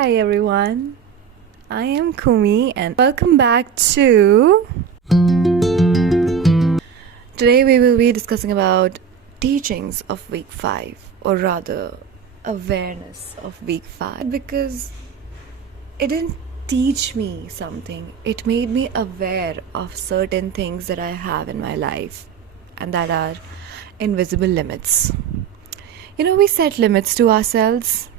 Hi everyone, I am Kumi and welcome back to... Today we will be discussing about teachings of week 5, or rather awareness of week 5, because it didn't teach me something, it made me aware of certain things that I have in my life and that are invisible limits. We set limits to ourselves.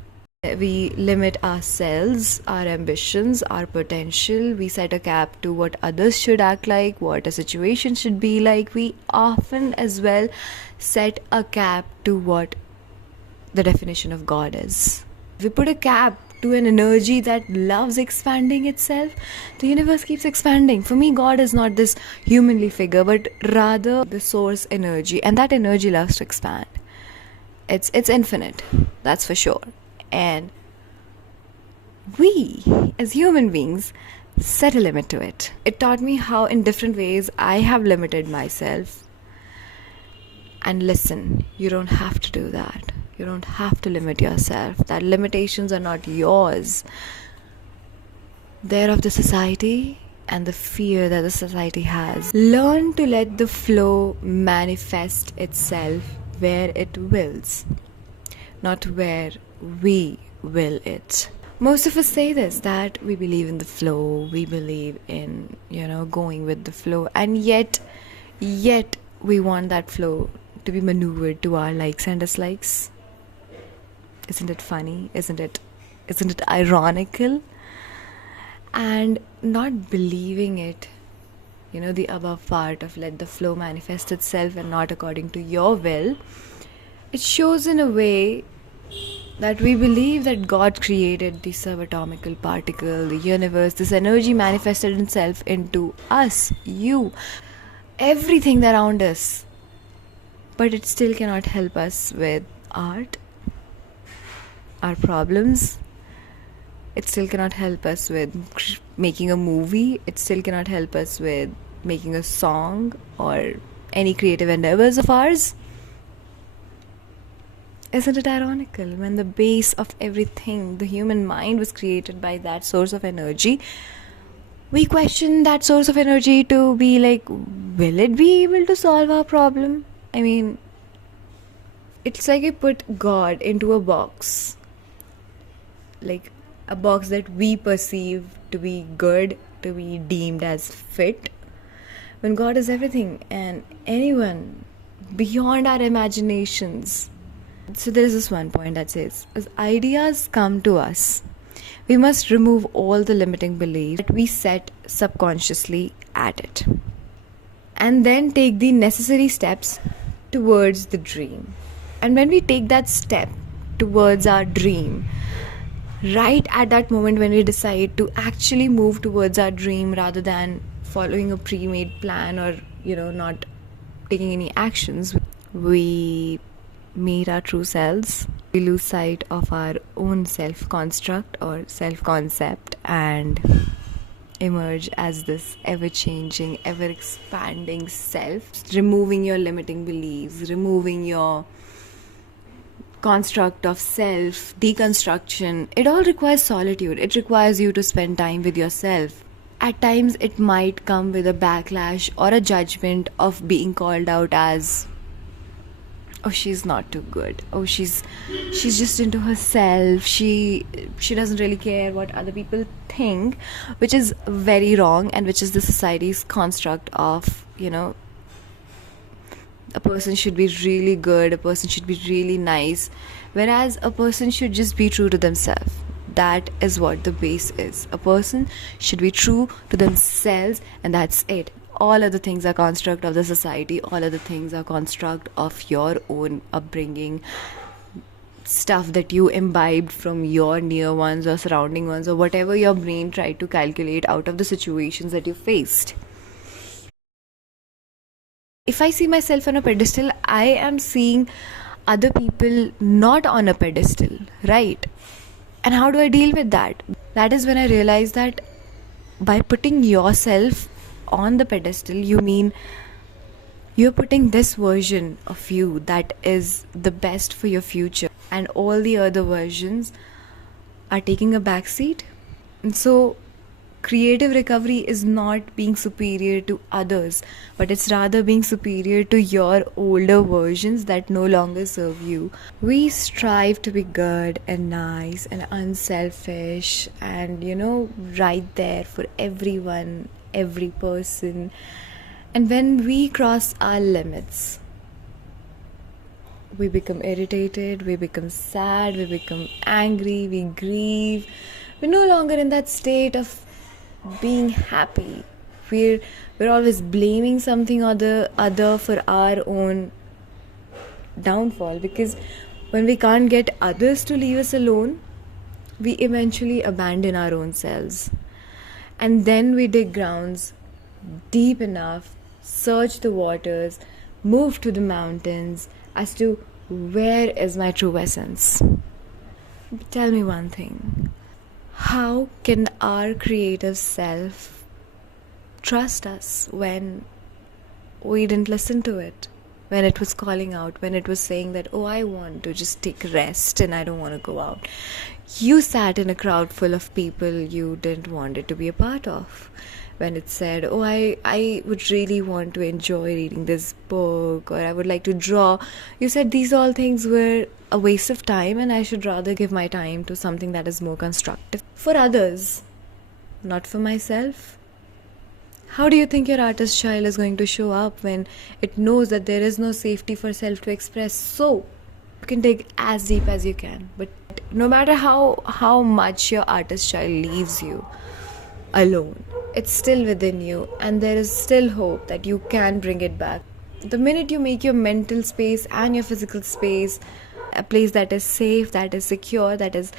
We limit ourselves, our ambitions, our potential. We set a cap to what others should act like, what a situation should be like. We often as well set a cap to what the definition of God is. We put a cap to an energy that loves expanding itself. The universe keeps expanding. For me, God is not this humanly figure, but rather the source energy, and that energy loves to expand. It's infinite, that's for sure. And we, as human beings, set a limit to it. It taught me how in different ways I have limited myself. And listen, you don't have to do that. You don't have to limit yourself. That limitations are not yours. They're of the society and the fear that the society has. Learn to let the flow manifest itself where it wills, not where we will it. Most of us say this, that we believe in the flow, we believe in, going with the flow, and yet we want that flow to be maneuvered to our likes and dislikes. Isn't it funny? Isn't it ironical? And not believing it, the above part of let the flow manifest itself and not according to your will, it shows in a way that we believe that God created the subatomical particle, the universe, this energy manifested itself into us, you, everything around us. But it still cannot help us with art, our problems. It still cannot help us with making a movie. It still cannot help us with making a song or any creative endeavors of ours. Isn't it ironical? When the base of everything, the human mind, was created by that source of energy, we question that source of energy to be like, will it be able to solve our problem? I mean, it's like you put God into a box, like a box that we perceive to be good, to be deemed as fit, when God is everything and anyone beyond our imaginations. So there is this one point that says, as ideas come to us, we must remove all the limiting beliefs that we set subconsciously at it, and then take the necessary steps towards the dream. And when we take that step towards our dream, right at that moment when we decide to actually move towards our dream rather than following a pre-made plan or not taking any actions, we meet our true selves. We lose sight of our own self-construct or self-concept and emerge as this ever-changing, ever-expanding self, removing your limiting beliefs, removing your construct of self, deconstruction. It all requires solitude. It requires you to spend time with yourself. At times it might come with a backlash or a judgment of being called out as, oh, she's not too good, oh, she's just into herself, she doesn't really care what other people think, which is very wrong, and which is the society's construct of a person should be really good, a person should be really nice, whereas a person should just be true to themselves. That is what the base is. A person should be true to themselves, and that's it. All other things are construct of the society. All other things are construct of your own upbringing, stuff that you imbibed from your near ones or surrounding ones, or whatever your brain tried to calculate out of the situations that you faced. If I see myself on a pedestal, I am seeing other people not on a pedestal, right? And how do I deal with that? That is when I realized that by putting yourself on the pedestal, you mean you're putting this version of you that is the best for your future, and all the other versions are taking a backseat. And so, creative recovery is not being superior to others, but it's rather being superior to your older versions that no longer serve you. We strive to be good and nice and unselfish and, right there for everyone, every person. And when we cross our limits, we become irritated, we become sad, we become angry, we grieve. We're no longer in that state of being happy. We're always blaming something or the other for our own downfall, because when we can't get others to leave us alone, we eventually abandon our own selves. And then we dig grounds deep enough, search the waters, move to the mountains as to where is my true essence. Tell me one thing. How can our creative self trust us when we didn't listen to it? When it was calling out, when it was saying that, oh, I want to just take rest and I don't want to go out. You sat in a crowd full of people you didn't want it to be a part of. When it said, oh, I would really want to enjoy reading this book, or I would like to draw. You said these all things were a waste of time and I should rather give my time to something that is more constructive. For others, not for myself. How do you think your artist child is going to show up when it knows that there is no safety for self to express? So, you can dig as deep as you can. But no matter how much your artist child leaves you alone, it's still within you, and there is still hope that you can bring it back. The minute you make your mental space and your physical space a place that is safe, that is secure, that is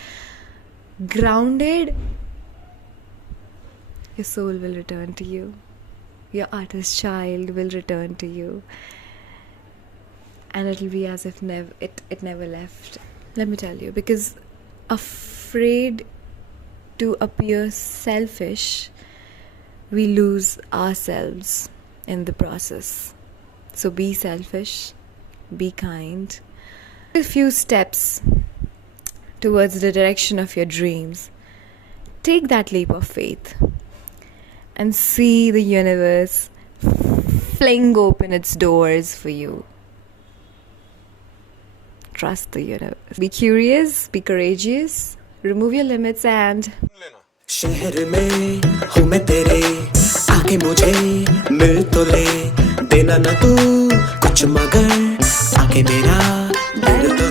grounded, your soul will return to you. Your artist child will return to you. And it'll be as if it never left. Let me tell you, because afraid to appear selfish, we lose ourselves in the process. So be selfish, be kind. A few steps towards the direction of your dreams. Take that leap of faith and see the universe fling open its doors for you. Trust the universe. Be curious, be courageous, remove your limits and शहर में हूँ मैं तेरे आके मुझे मिल तो ले देना ना तू कुछ मगर आके मेरा दिल तो